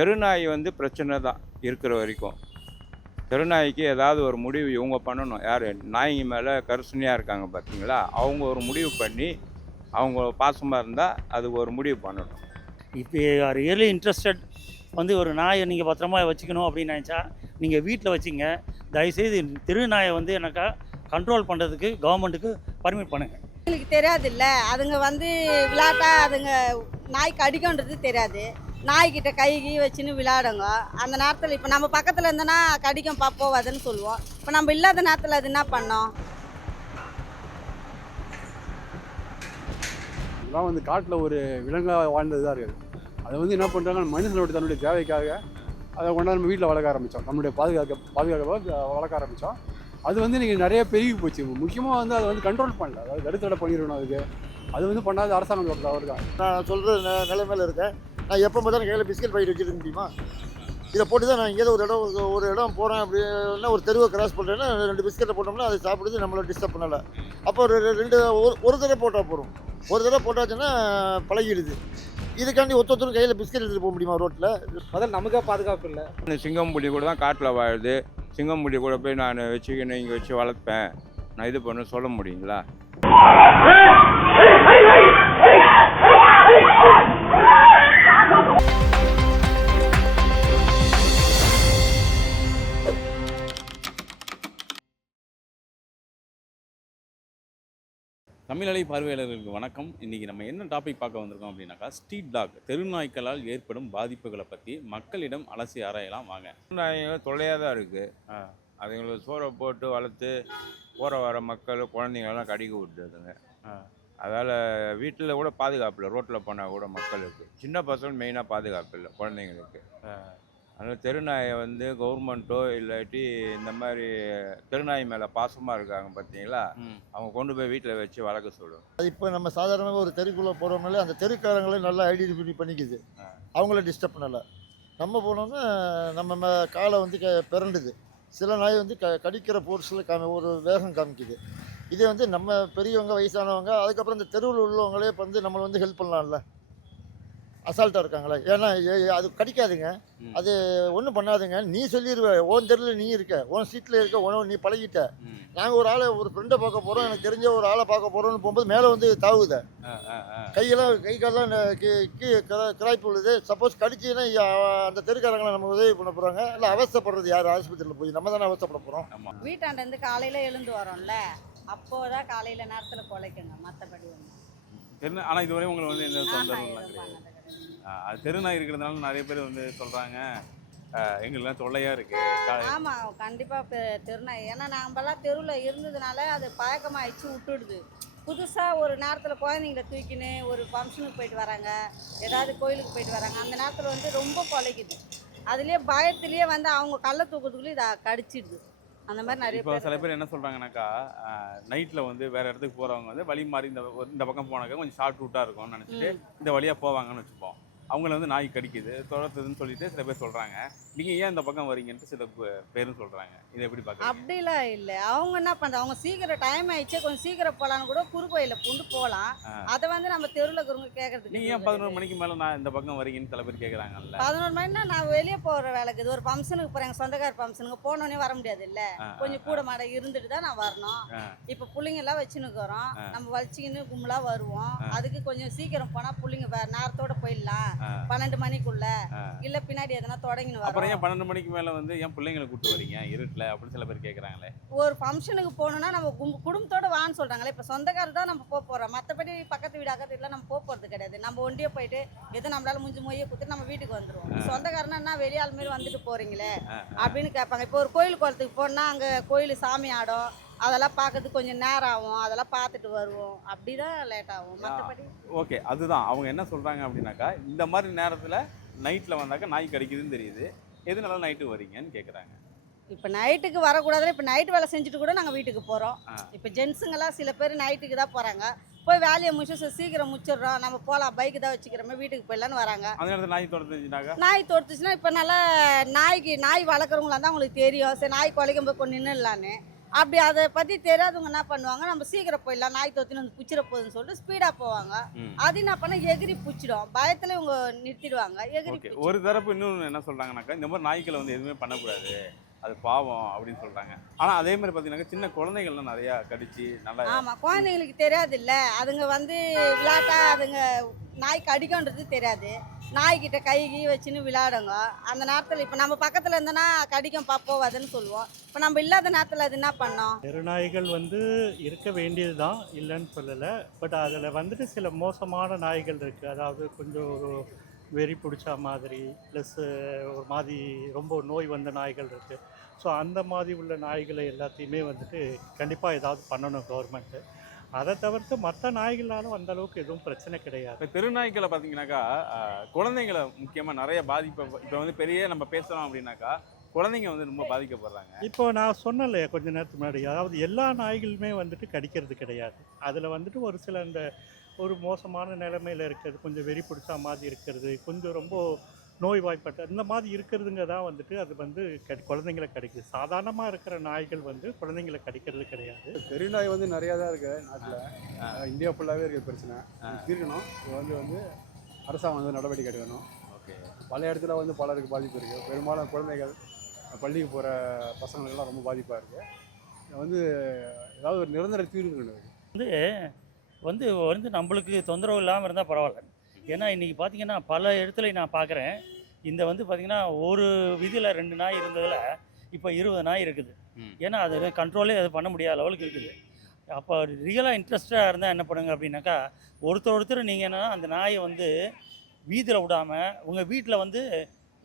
தெருநாய் வந்து பிரச்சனை தான் இருக்கிற வரைக்கும். தெருநாய்க்கு ஏதாவது ஒரு முடிவு இவங்க பண்ணணும். யார் நாய்ங்க மேலே கரிசனையாக இருக்காங்க பார்த்தீங்களா, அவங்க ஒரு முடிவு பண்ணி அவங்க பாசமாக இருந்தால் அது ஒரு முடிவு பண்ணணும். இப்போ ரியலி இன்ட்ரெஸ்டட் வந்து ஒரு நாயை நீங்கள் பத்திரமா வச்சுக்கணும் அப்படின்னு நினச்சா நீங்கள் வீட்டில் வச்சுங்க. தயவுசெய்து தெரு நாயை வந்து எனக்கா கண்ட்ரோல் பண்ணுறதுக்கு கவர்மெண்ட்டுக்கு பர்மிட் பண்ணுங்கள். எங்களுக்கு தெரியாது இல்லை, அதுங்க வந்து விளையாட்டா அதுங்க நாய் கடிக்கும்ன்றது தெரியாது. நாய்கிட்ட கை வச்சுன்னு விளையாடுங்க. அந்த நேரத்தில் இப்போ நம்ம பக்கத்தில் இருந்தோன்னா கடிக்கும் போவாதுன்னு சொல்லுவோம். இப்போ நம்ம இல்லாத நேரத்தில் அது என்ன பண்ணோம்? இதெல்லாம் வந்து காட்டில் ஒரு விலங்காக வாழ்ந்தது தான் இருக்குது. அதை வந்து என்ன பண்ணுறாங்க, மனுஷனோட தன்னுடைய தேவைக்காக அதை கொண்டாந்து நம்ம வீட்டில் வளர்க்க ஆரம்பித்தோம். நம்மளுடைய பாதுகாப்பாக வளர்க்க ஆரம்பித்தோம். அது வந்து நீங்கள் நிறைய பெருகி போச்சு. முக்கியமாக வந்து அதை வந்து கண்ட்ரோல் பண்ணல, அதாவது தடுத்தடை பண்ணிடணும். அதுக்கு அது வந்து பண்ணாத அரசாங்கம் தவறு தான். நான் சொல்கிற நிலைமையில் இருக்கேன். நான் எப்போ பார்த்தாலும் கையில் பிஸ்கட் பாக்கெட் வச்சுருக்க முடியுமா? இதை போட்டு தான் நான் எங்கேயாவது ஒரு இடம் போகிறேன் அப்படின்னா, ஒரு தெருவை கிராஸ் பண்ணுறேன்னா 2 பிஸ்கெட்டை போட்டோம்னா அதை சாப்பிடுது, நம்மளை டிஸ்டர்ப் பண்ணலை. அப்போ ஒரு தடவை போட்டால் போகிறோம். ஒரு தடவை போட்டாச்சுன்னா பழகிடுது. இதுக்காண்டி ஒருத்தரும் கையில் பிஸ்கெட் எடுத்துகிட்டு போக முடியுமா ரோட்டில்? முதல்ல நமக்கே பாதுகாப்பு இல்லை. சிங்கம்புலி கூட தான் காட்டில் வாழுது. சிங்கம்புலி கூட போய் நான் வச்சுக்கணும் இங்கே வச்சு வளர்ப்பேன், நான் இது பண்ண சொல்ல முடியுங்களா? தமிழலை பார்வையாளர்களுக்கு வணக்கம். இன்றைக்கி நம்ம என்ன டாபிக் பார்க்க வந்திருக்கோம் அப்படின்னாக்கா, ஸ்ட்ரீட் டாக் தெருநாய்க்களால் ஏற்படும் பாதிப்புகளை பற்றி மக்களிடம் அலசி ஆராயலாம் வாங்க. தெருநாய்ங்க தொல்லையாக தான் இருக்குது. அதுங்களுக்கு சோறை போட்டு வளர்த்து போகிற வர மக்கள் குழந்தைங்களெல்லாம் கடிக்க விட்டுதுங்க. அதால் வீட்டில் கூட பாதுகாப்பு இல்லை, ரோட்டில் போனால் கூட மக்களுக்கு சின்ன பசங்க மெயினாக பாதுகாப்பு இல்லை குழந்தைங்களுக்கு. அதனால் தெருநாயை வந்து கவர்மெண்ட்டோ இல்லாட்டி இந்த மாதிரி தெருநாய் மேலே பாசமாக இருக்காங்க பார்த்தீங்களா, அவங்க கொண்டு போய் வீட்டில் வச்சு வளர்க்க சொல்லுவோம். அது இப்போ நம்ம சாதாரணமாக ஒரு தெருக்குள்ளே போகிறோம்னாலே அந்த தெருக்காரங்களே நல்லா ஐடென்டிஃபை பண்ணிக்குது, அவங்கள டிஸ்டர்ப் பண்ணலை. நம்ம போனோம்னா நம்ம காலை வந்து பிறண்டுது. சில நாய் வந்து கடிக்கிற போர்ஸில் ஒரு வேகம் காமிக்குது. இதே வந்து நம்ம பெரியவங்க வயசானவங்க அதுக்கப்புறம் இந்த தெருவில் உள்ளவங்களே வந்து நம்மளை வந்து ஹெல்ப் பண்ணலாம்ல. அசால்ட்டாக இருக்காங்களே, ஏன்னா அது கடிக்காதுங்க, அது ஒன்றும் பண்ணாதுங்க. நீ சொல்லிடுவ, ஓன் தெருவில் நீ இருக்க, ஓன் சீட்டில் இருக்க, நீ பழகிட்ட. நாங்கள் ஒரு ஃப்ரெண்டை பார்க்க போகிறோம், எனக்கு தெரிஞ்ச ஒரு ஆளை பார்க்க போகிறோம்னு போகும்போது மேலே வந்து தாவுத கை காலெல்லாம் கிராய்ப்பு உள்ளது. சப்போஸ் கடிச்சுன்னா அந்த தெருக்காரங்களை நம்ம உதவி பண்ண போகிறாங்க, இல்லை அவஸ்தைப்படுறது யார்? ஆஸ்பத்திரியில் போய் நம்ம தானே அவஸ்தைப்பட போகிறோம். வீட்டாண்டேருந்து காலையில் எழுந்து வரோம்ல, அப்போதான் காலையில் நேரத்தில் குலைக்குங்க, மற்றபடி ஒன்று. ஆனால் இதுவரை உங்களுக்கு வந்து எந்த தொந்தரவும் கிடையாது. அது தெருநாய் இருக்கிறதுனால நிறைய பேர் வந்து சொல்கிறாங்க எங்களுக்குலாம் தொல்லையாக இருக்குது. ஆமாம், கண்டிப்பாக தெருநாய். ஏன்னா நாம்பெல்லாம் தெருவில் இருந்ததுனால அது பழக்கமாகிடுச்சு, விட்டுடுது. புதுசாக ஒரு நேரத்தில் குழந்தைங்கள தூக்கின்னு ஒரு ஃபங்க்ஷனுக்கு போயிட்டு வராங்க, ஏதாவது கோயிலுக்கு போயிட்டு வராங்க, அந்த நேரத்தில் வந்து ரொம்ப குலைக்குது. அதுலேயே பயத்துலேயே வந்து அவங்க கள்ள தூக்கத்துக்குள்ளே இதை கடிச்சிடுது. அந்த மாதிரி நிறைய இப்போ சில பேர் என்ன சொல்கிறாங்கனாக்கா, நைட்டில் வந்து வேறு இடத்துக்கு போகிறவங்க வந்து வழி மாறி இந்த பக்கம் போனாக்கா கொஞ்சம் ஷார்ட் ரூட்டாக இருக்கும்னு நினச்சிட்டு இந்த வழியாக போவாங்கன்னு வச்சுப்போம். அவங்கள வந்து நாய் கடிக்குது துரத்துதுன்னு சொல்லிட்டு சில பேர் சொல்கிறாங்க. நீங்கள் ஏன் இந்த பக்கம் வரீங்கன்ட்டு சில பேரும் சொல்கிறாங்க. இதை எப்படி பார்க்க? அப்படிலாம் இல்லை, அவங்க என்ன பண்ணுறாங்க, அவங்க சீக்கிரம் டைம் ஆயிடுச்சு, கொஞ்சம் சீக்கிரம் போகலான்னு கூட குறுக்கோயில பூண்டு போகலாம். அதை வந்து நம்ம தெருவில் இருக்கிறவங்க கேட்கறதுக்கு. நீங்கள் ஏன் 11 மணிக்கு மேலே நான் இந்த பக்கம் வரீங்கன்னு சில பேர் கேட்குறாங்கல்ல. 11 மணினா நான் வெளியே போகிற வேலைக்கு, இது ஒரு ஃபங்க்ஷனுக்கு போகிறேன், சொந்தக்கார ஃபங்க்ஷனுக்கு போனோடனே வர முடியாது இல்லை, கொஞ்சம் கூட மாட இருந்துட்டு தான் நான் வரணும். இப்போ பிள்ளைங்கெல்லாம் வச்சுன்னுக்குறோம், நம்ம வலிச்சிக்கின்னு கும்பலாக வருவோம். அதுக்கு கொஞ்சம் சீக்கிரம் போனால் பிள்ளைங்க நேரத்தோட போயிடலாம், 12 மணிக்குள்ள இல்லை பின்னாடி எதனா தொடங்கின்னு வரும். அப்புறம் ஏன் 12 மணிக்கு மேலே வந்து ஏன் பிள்ளைங்களை கூப்பிட்டு வரீங்க இருட்டில் அப்படின்னு சில பேர் கேட்குறாங்களே. ஒரு ஃபங்க்ஷனுக்கு போகணுன்னா நம்ம குடும்பத்தோட வான்னு சொல்கிறாங்களே. இப்போ சொந்தக்காரர் தான் நம்ம போகிறோம், மற்றபடி பக்கத்து வீடு அக்கத்து வீட்டில் நம்ம போகிறது கிடையாது. நம்ம ஒண்டியே போயிட்டு எது நம்மளால முடிஞ்சு மொய்யை கொடுத்துட்டு நம்ம வீட்டுக்கு வந்துடுவோம். சொந்தக்காரனா என்ன வெளியாள் மாரி வந்துட்டு போகிறீங்களே அப்படின்னு கேட்பாங்க. இப்போ ஒரு கோயில் குளத்துக்கு போனால் அங்கே கோயில் சாமி ஆடும், அதெல்லாம் பார்க்கறதுக்கு கொஞ்சம் நேரம் ஆகும், அதெல்லாம் பார்த்துட்டு வருவோம், அப்படி தான் லேட் ஆகும். மற்றபடி ஓகே. அதுதான் அவங்க என்ன சொல்கிறாங்க அப்படின்னாக்கா, இந்த மாதிரி நேரத்தில் நைட்டில் வந்தாக்கா நாய் கடிக்குதுன்னு தெரியுது, எதுனால நைட்டு வரீங்கன்னு கேட்குறாங்க. இப்போ நைட்டுக்கு வரக்கூடாதுன்னு இப்போ நைட்டு வேலை செஞ்சுட்டு கூட நாங்கள் வீட்டுக்கு போகிறோம். இப்போ ஜென்ஸுங்கெல்லாம் சில பேர் நைட்டுக்கு தான் போகிறாங்க, போய் வேலையை முடிச்சு சீக்கிரம் முடிச்சிடுறோம், நம்ம போகலாம், பைக்கு தான் வச்சுக்கிறோமே, வீட்டுக்கு போயிடலான்னு வராங்க. அந்த நேரத்தில் நாய் தொடுத்துச்சுனாக்கா, நாய் தொடுத்துச்சுன்னா இப்போ நல்லா நாய் வளர்க்குறவங்களா தான் அவங்களுக்கு தெரியும், சரி நாய் குலைக்கும் போய் கொண்டு நின்றுடலான்னு. அப்படி அதை பற்றி தெரியாதவங்க என்ன பண்ணுவாங்க, நம்ம சீக்கிரம் போயிடலாம், நாய் தொத்தின்னு வந்து பிடிச்சிட போகுதுன்னு சொல்லிட்டு ஸ்பீடாக போவாங்க. ம். அது என்ன பண்ண எகிரி பிடிச்சிடும், பயத்தில் இவங்க நிறுத்திடுவாங்க, எகிரி ஓகே. பிடிச்சிடும். ஒரு தரப்பு இன்னொன்று என்ன சொல்கிறாங்கனாக்கா, இந்த மாதிரி நாய்க்களை வந்து எதுவுமே பண்ணக்கூடாது, அது பாவம் அப்படின்னு சொல்கிறாங்க. ஆனால் அதே மாதிரி பார்த்தீங்கன்னாக்கா சின்ன குழந்தைகள்லாம் நிறையா கடிச்சு நல்லா ஆமாம், குழந்தைங்களுக்கு தெரியாது இல்லை, அதுங்க வந்து விளையாட்டா அதுங்க நாய் கடிக்கன்றது தெரியாது, நாய்கிட்ட கை வச்சுன்னு விளையாடுங்க. அந்த நேரத்தில் இப்போ நம்ம பக்கத்தில் இருந்தோன்னா கடிக்கும் போவாதுன்னு சொல்லுவோம். இப்போ நம்ம இல்லாத நேரத்தில் அது என்ன பண்ணோம்? தெருநாய்கள் வந்து இருக்க வேண்டியது தான், இல்லைன்னு சொல்லலை. பட் அதில் வந்துட்டு சில மோசமான நாய்கள் இருக்குது. அதாவது கொஞ்சம் ஒரு வெறி பிடிச்ச மாதிரி, ப்ளஸ்ஸு ஒரு மாதிரி ரொம்ப நோய் வந்த நாய்கள் இருக்குது. ஸோ அந்த மாதிரி உள்ள நாய்களை எல்லாத்தையுமே வந்துட்டு கண்டிப்பாக ஏதாவது பண்ணணும் கவர்மெண்ட்டு. அதை தவிர்த்து மற்ற நாய்களாலும் அந்த அளவுக்கு எதுவும் பிரச்சனை கிடையாது. இப்போ தெருநாய்க்களை பார்த்தீங்கன்னாக்கா குழந்தைங்களை முக்கியமாக நிறைய பாதிப்பு. இப்போ வந்து பெரிய நம்ம பேசுகிறோம் அப்படின்னாக்கா குழந்தைங்க வந்து ரொம்ப பாதிக்கப்படுறாங்க. இப்போ நான் சொன்னல கொஞ்ச நேரத்துக்கு முன்னாடி, அதாவது எல்லா நாய்களுமே வந்துட்டு கடிக்கிறது கிடையாது. அதில் வந்துட்டு ஒரு சில இந்த ஒரு மோசமான நிலைமையில் இருக்கிறது, கொஞ்சம் வெறி பிடிச்ச மாதிரி இருக்கிறது, கொஞ்சம் ரொம்ப நோய்வாய்ப்பட்ட இந்த மாதிரி இருக்கிறதுங்க தான் வந்துட்டு அது வந்து குழந்தைங்களை கடிக்குது. சாதாரணமாக இருக்கிற நாய்கள் வந்து குழந்தைங்களை கடிக்கிறது கிடையாது. தெருநாய் வந்து நிறையா தான் இருக்குது நாட்டில், இந்தியா ஃபுல்லாகவே இருக்குது பிரச்சனை. தீர்க்கணும். இது வந்து அரசாங்கம் வந்து நடவடிக்கை எடுக்கணும். ஓகே. பல இடத்துல வந்து பலருக்கு பாதிப்பு இருக்குது. பெரும்பாலும் குழந்தைகள், பள்ளிக்கு போகிற பசங்களுக்கெல்லாம் ரொம்ப பாதிப்பாக இருக்குது. இது வந்து ஏதாவது ஒரு நிரந்தர தீர்வு வேணும். வந்து நம்மளுக்கு தொந்தரவு இல்லாமல் இருந்தால் பரவாயில்ல. ஏன்னா இன்றைக்கி பார்த்தீங்கன்னா பல இடத்துல நான் பார்க்குறேன், இந்த வந்து பார்த்திங்கன்னா ஒரு விதியில் 2 நாய் இருந்ததில் இப்போ 20 நாய் இருக்குது. ஏன்னா அது கண்ட்ரோலே அது பண்ண முடியாத லெவலுக்கு இருக்குது. அப்போ ரியலாக இன்ட்ரெஸ்டாக இருந்தால் என்ன பண்ணுங்க அப்படின்னாக்கா, ஒருத்தர் நீங்கள் என்னென்னா அந்த நாயை வந்து வீதியில் விடாமல் உங்கள் வீட்டில் வந்து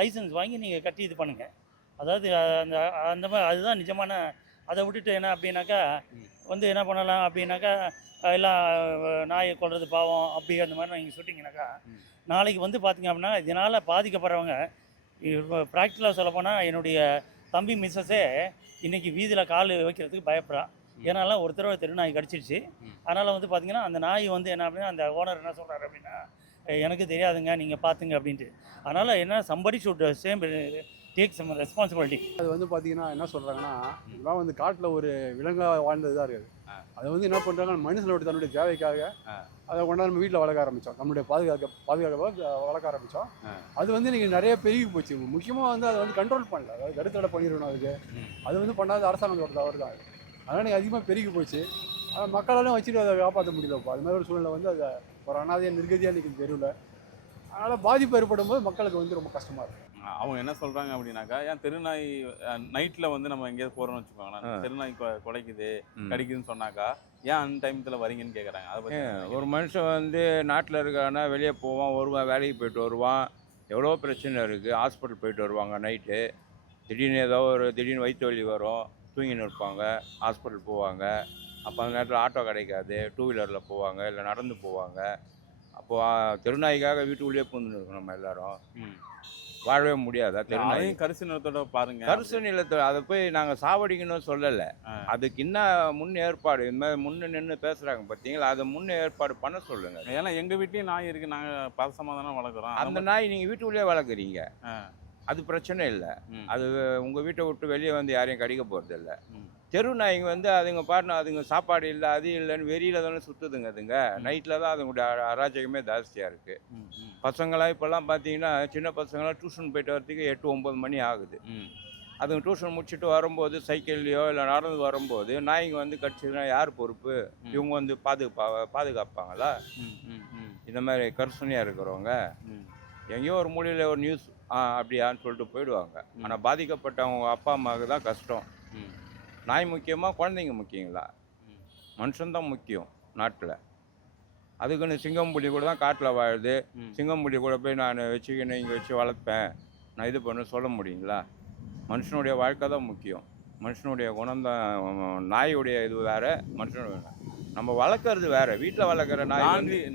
லைசன்ஸ் வாங்கி நீங்கள் கட்டி இது பண்ணுங்கள். அதாவது அந்த அந்த மாதிரி அதுதான் நிஜமான. அதை விட்டுட்டு என்ன அப்படின்னாக்கா வந்து என்ன பண்ணலாம் அப்படின்னாக்கா, எல்லாம் நாயை கொல்றது பாவம் அப்படி அந்த மாதிரி நீங்கள் சொல்லிட்டீங்கன்னாக்கா, நாளைக்கு வந்து பார்த்திங்க அப்படின்னா இதனால் பாதிக்கப்படுறவங்க, ப்ராக்டிக்கலாக சொல்லப்போனால் என்னுடைய தம்பி மிஸ்ஸஸே இன்றைக்கி வீதியில் கால் வைக்கிறதுக்கு பயப்படுறா. ஏன்னால ஒரு தடவை தெருநாய் கடிச்சிருச்சு. அதனால் வந்து பார்த்திங்கன்னா அந்த நாய் வந்து என்ன அப்படின்னா அந்த ஓனர் என்ன சொல்கிறாரு அப்படின்னா, எனக்கு தெரியாதுங்க நீங்கள் பார்த்துங்க அப்படின்ட்டு. அதனால் என்ன somebody should same take some responsibility. அது வந்து பார்த்தீங்கன்னா என்ன சொல்கிறாங்கன்னா, இதெல்லாம் வந்து காட்டில் ஒரு விலங்காக வாழ்ந்தது தான் இருக்குது. அதை வந்து என்ன பண்ணுறாங்க, மனுஷனோட தன்னுடைய தேவைக்காக அதை கொண்டாந்து நம்ம வீட்டில் வளர்க்க ஆரம்பித்தோம். நம்மளுடைய பாதுகாப்பாக வளர்க்க ஆரம்பித்தோம். அது வந்து நீங்கள் நிறைய பெருகி போச்சு. முக்கியமாக வந்து அதை வந்து கண்ட்ரோல் பண்ணல, அதாவது கருத்தடை பண்ணிடணும். அதுக்கு அது வந்து பண்ணாத அரசாங்கத்தோட தவறு தான். அதனால் நீங்கள் அதிகமாக பெருகி போச்சு. மக்களாலும் வச்சுட்டு அதை காப்பாற்ற முடியலப்பா. அது மாதிரி ஒரு சூழ்நிலை வந்து அதை ஒரு அனாதையாக நிர்கதியாக நிற்கிது தெருவில். அதனால் பாதிப்பு ஏற்படும் போது மக்களுக்கு வந்து ரொம்ப கஷ்டமாக இருக்கும். அவங்க என்ன சொல்கிறாங்க அப்படின்னாக்கா, ஏன் தெருநாய் நைட்டில் வந்து நம்ம எங்கேயாவது போகிறோம்னு வச்சுக்கோங்களேன், தெருநாய் குலைக்குது கடிக்குதுன்னு சொன்னாக்கா ஏன் அன் டைமத்தில் வரீங்கன்னு கேட்குறாங்க. அதை பற்றி ஒரு மனுஷன் வந்து நாட்டில் இருக்கான்னா வெளியே போவான், வருவான், வேலைக்கு போயிட்டு வருவான், எவ்வளோ பிரச்சனை இருக்குது. ஹாஸ்பிட்டல் போயிட்டு வருவாங்க நைட்டு, திடீர்னு வயிற்று வலி வரும், தூங்கின்னு இருப்பாங்க, ஹாஸ்பிட்டல் போவாங்க. அப்போ அந்த நேரத்தில் ஆட்டோ கிடைக்காது, 2 வீலரில் போவாங்க, இல்லை நடந்து போவாங்க. அப்போது தெருநாய்க்காக வீட்டுக்குள்ளேயே பூந்துன்னு இருக்கணும் நம்ம எல்லாரும். வாழவே முடியாதா தெருநாய்? கரிசு நிலத்தோட பாருங்க, கரிசு நிலத்தை அதை போய் நாங்கள் சாவடிக்கணும்னு சொல்லலை. அதுக்கு என்ன முன் ஏற்பாடு, இந்த மாதிரி முன்னு நின்று பேசுகிறாங்க பார்த்தீங்களா, அதை முன் ஏற்பாடு பண்ண சொல்லுங்கள். ஏன்னா எங்கள் வீட்லேயும் நாய் இருக்குது, நாங்கள் பாசமாக தானே வளர்க்குறோம். அந்த நாய் நீங்கள் வீட்டுக்குள்ளேயே வளர்க்குறீங்க, அது பிரச்சனை இல்லை. அது உங்கள் வீட்டை விட்டு வெளியே வந்து யாரையும் கடிக்க போகிறது இல்லை. தெரு நாய்ங்க வந்து அதுங்க பாருங்க, அதுங்க சாப்பாடு இல்லை அது இல்லைன்னு வெறியில் தானே சுற்றுதுங்க. அதுங்க நைட்டில் தான் அதுங்களுடைய அராஜகமே ஜாஸ்தியாக இருக்குது. பசங்களாம் இப்போல்லாம் பார்த்தீங்கன்னா சின்ன பசங்களாம் டியூஷன் போயிட்டு வரதுக்கு 8-9 மணி ஆகுது. அதுங்க டியூஷன் முடிச்சுட்டு வரும்போது சைக்கிள்லையோ இல்லை நடந்து வரும்போது நாய்ங்க வந்து கடிச்சதுன்னா யார் பொறுப்பு? இவங்க வந்து பாதுகாப்பாங்களா? இந்த மாதிரி கர்சனையாக இருக்கிறவங்க எங்கேயோ ஒரு மூலையில் ஒரு நியூஸ் அப்படியான்னு சொல்லிட்டு போயிடுவாங்க. ஆனால் பாதிக்கப்பட்டவங்க அப்பா அம்மாவுக்கு தான் கஷ்டம். நாய் முக்கியமாக குழந்தைங்க முக்கியங்களா? மனுஷன்தான் முக்கியம் நாட்டில். அதுக்குன்னு சிங்கம்புலி கூட தான் காட்டில் வாழுது. சிங்கம்புலி கூட போய் நான் வச்சுக்கின்னு இங்கே வச்சு வளர்ப்பேன், நான் இது பண்ண சொல்ல முடியுங்களா? மனுஷனுடைய வாழ்க்கை தான் முக்கியம், மனுஷனுடைய குணம்தான். நாயுடைய இது வேறு, மனுஷனுடைய நம்ம வளர்க்குறது வேறு. வீட்டில் வளர்க்குற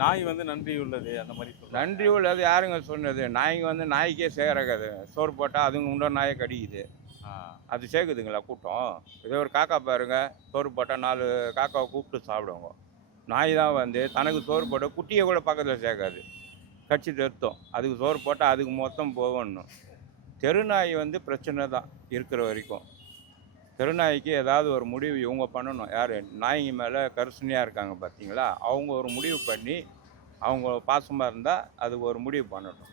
நாய் வந்து நன்றி உள்ளது, அந்த மாதிரி நன்றி உள்ளது யாருங்க சொன்னது? நாய்ங்க வந்து நாய்க்கே சேராது. சோறு போட்டால் அதுங்க உண்டோ நாயை கடிக்குது. அது சேர்க்குதுங்களா கூட்டம்? இதே ஒரு காக்கா பாருங்க, சோறு போட்டால் 4 காக்காவை கூப்பிட்டு சாப்பிடுவாங்க. நாய் தான் வந்து தனக்கு சோறு போட்ட குட்டியை கூட பக்கத்தில் சேர்க்காது, கட்சி நிறுத்தும். அதுக்கு சோறு போட்டால் அதுக்கு மொத்தம் போகணும். தெருநாய் வந்து பிரச்சனை தான் இருக்கிற வரைக்கும். தெருநாய்க்கு ஏதாவது ஒரு முடிவு இவங்க பண்ணணும். யார் நாய்ங்க மேலே கரிசனையாக இருக்காங்க பார்த்தீங்களா, அவங்க ஒரு முடிவு பண்ணி அவங்க பாசமாக இருந்தால் அதுக்கு ஒரு முடிவு பண்ணணும்.